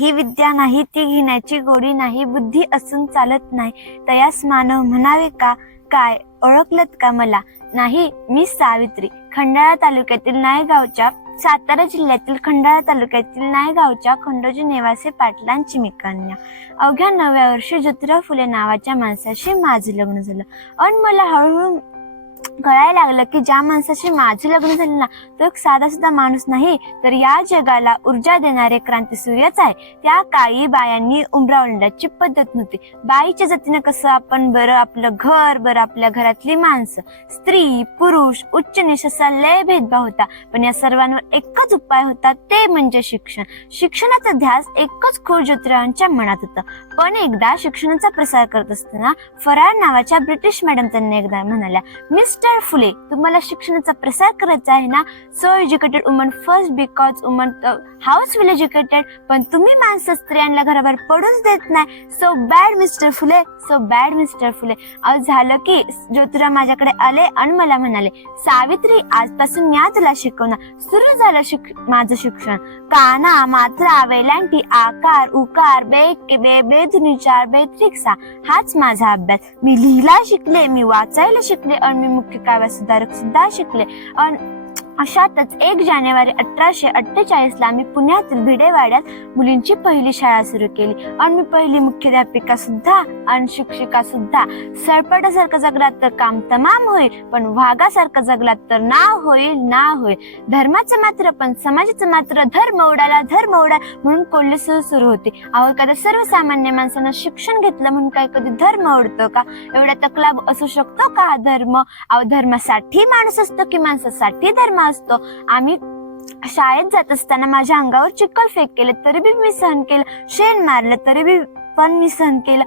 ही विद्या नाही ती घेण्याची गोडी नाही बुद्धी असून चालत नाही. तयास मानव म्हणावे का? काय? ओळखलत का मला? नाही मी सावित्री. खंडाळा तालुक्यातील नायगावच्या सातारा जिल्ह्यातील खंडाळा तालुक्यातील नायगावच्या खंडोजी नेवासे पाटलांची मी कन्या. अवघ्या नव्या वर्षी ज्योतिराव फुले नावाच्या माणसाशी माझं लग्न झालं. आणि मला हळूहळू कळायला लागलं की ज्या माणसाशी माझं लग्न झालं ना तो एक साधा सुद्धा माणूस नाही. तर या जगाला ऊर्जा देणारे क्रांती सूर्यच आहे. त्या काळी बायांनी उमरा पद्धत नव्हती. बाईच्या जातीनं कसं आपण बरं आपलं घर बरं आपल्या घरातली माणसं. स्त्री पुरुष उच्च नीच असा लय भेदभाव होता. पण या सर्वांवर एकच उपाय होता ते म्हणजे शिक्षण. शिक्षणाचा ध्यास एकच खोड ज्योतिरावांच्या मनात होता. पण एकदा शिक्षणाचा प्रसार करत असताना फरार नावाच्या ब्रिटिश मॅडम त्यांना एकदा म्हणाल्या मी फुले. तुम्हाला शिक्षणाचा प्रसार करायचा आहे ना so educated woman first because woman house well educated पण तुम्ही माणसं स्त्रियांना घराबाहेर पडूच देत नाही. So bad mister Phule so bad mister Phule. अहो झालं की ज्योतिराव माझ्याकडे आले आणि मला म्हणाले सावित्री आजपासून मी तुला शिकवणार. सुरू झालं शिक माझं शिक्षण. काना मात्रा वेलांटी आकार उकार बे बे बेधुनिचार बेत्रिक्सा हाच माझा अभ्यास. मी लिहिला शिकले मी वाचायला शिकले आणि मी मुख्य काव्य सुधारक सुद्धा शिकले आणि अशातच एक जानेवारी अठराशे अठ्ठेचाळीस ला मी पुण्यातील भिडेवाड्यात मुलींची पहिली शाळा सुरू केली. आणि मी पहिली मुख्याध्यापिका सुद्धा आणि शिक्षिका सुद्धा. सरपटासारखं जगलात तर काम तमाम होईल पण वाघासारखं जगलात तर नाव होईल ना होईल. धर्माचं मात्र पण समाजाचं मात्र धर्म उडाला धर्म उडा म्हणून कोल्हे सुरू सुरू होती. अहो एखाद्या सर्वसामान्य माणसानं शिक्षण घेतलं म्हणून काय कधी धर्म उडतो का? एवढा तकलाब असू शकतो का हा धर्म? अहो धर्मासाठी माणूस असतो की माणसासाठी धर्म? असतो. आम्ही शाळेत जात असताना माझ्या अंगावर चिखल फेक केलं तरी बी मी सहन केलं. शेण मारलं तरी बी पण मी सहन केलं.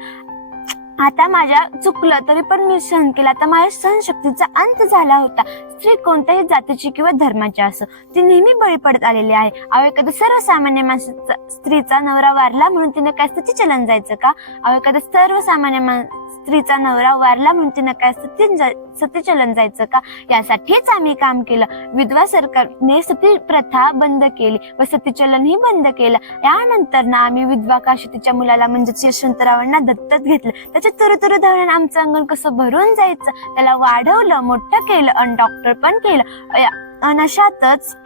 आता माझ्या चुकलं तरी पण मी सहन केलं. आता माझ्या सहनशक्तीचा अंत झाला होता. स्त्री कोणत्याही जातीची किंवा धर्माची असो ती नेहमी बळी पडत आलेली आहे. अहो एखाद्या सर्वसामान्य माणसाचा स्त्रीचा नवरा वारला म्हणून तिने काय सती चलन जायचं का? अहो एखाद्या सर्वसामान्य स्त्रीचा नवरा वारला म्हणून तिने काय सती सती चलन जायचं का? यासाठीच आम्ही काम केलं. विधवा सरकारने सती प्रथा बंद केली व सतीचलन ही बंद केलं. यानंतर ना आम्ही विधवा काशी तिच्या मुलाला म्हणजेच यशवंतरावांना दत्तक घेतलं. त्याच्या तर तुरु धरण आमचं अंगण कसं भरून जायचं. त्याला वाढवलं मोठं केलं आणि डॉक्टर पण केलं. अन अशातच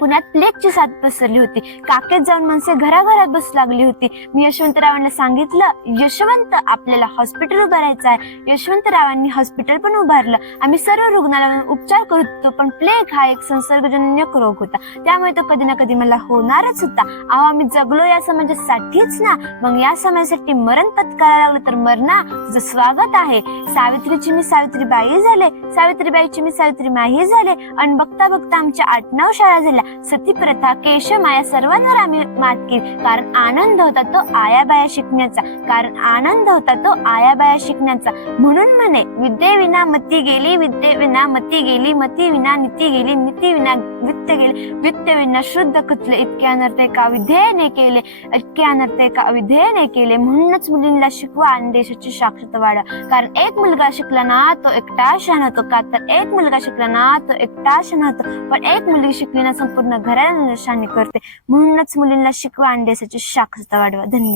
पुण्यात प्लेगची साथ पसरली होती. काकेत जाऊन माणसे घराघरात बसू लागली होती. मी यशवंतरावांना सांगितलं यशवंत आपल्याला हॉस्पिटल उभारायचं आहे. यशवंतरावांनी हॉस्पिटल पण उभारलं. आम्ही सर्व रुग्णाला उपचार करत होतो पण प्लेग हा एक संसर्गजन्य रोग होता. त्यामुळे तो कधी ना कधी मला होणारच होता. अहो आम्ही जगलो या समाजासाठीच ना. मग या समाजासाठी मरण पत्करायला लागलं तर मरणा तुझं स्वागत आहे. सावित्रीची मी सावित्रीबाई झाले. सावित्रीबाईची मी सावित्री माही झाले. आणि बघता बघता आमच्या आठ नऊ शाळा गाजला सती प्रथा केशमाया सर्वांवर आम्ही मात केली. कारण आनंद होता तो आयाबाया शिकण्याचा. कारण आनंद होता तो आयाबाया शिकण्याचा. म्हणून म्हणे विद्येविना मती गेली विद्येविना मती गेली मती विना नीती गेली नीती विना वित्त गेली वित्त विना शुद्ध कुचले इतके अनर्थे का विधेयने केले? इतके अनर्थे का विधेयने केले? म्हणूनच मुलींना शिकवा आणि देशाची साक्षरता वाढवा. कारण एक मुलगा शिकला ना तो एकटा शान होतो का? तर एक मुलगा शिकला ना तो एकटा शान होतो. पण एक मुलगी शिकली ना संपूर्ण घराला शानी करते. म्हणूनच मुलींना शिकवा आणि देशाची साक्षरता वाढवा. धन्यवाद.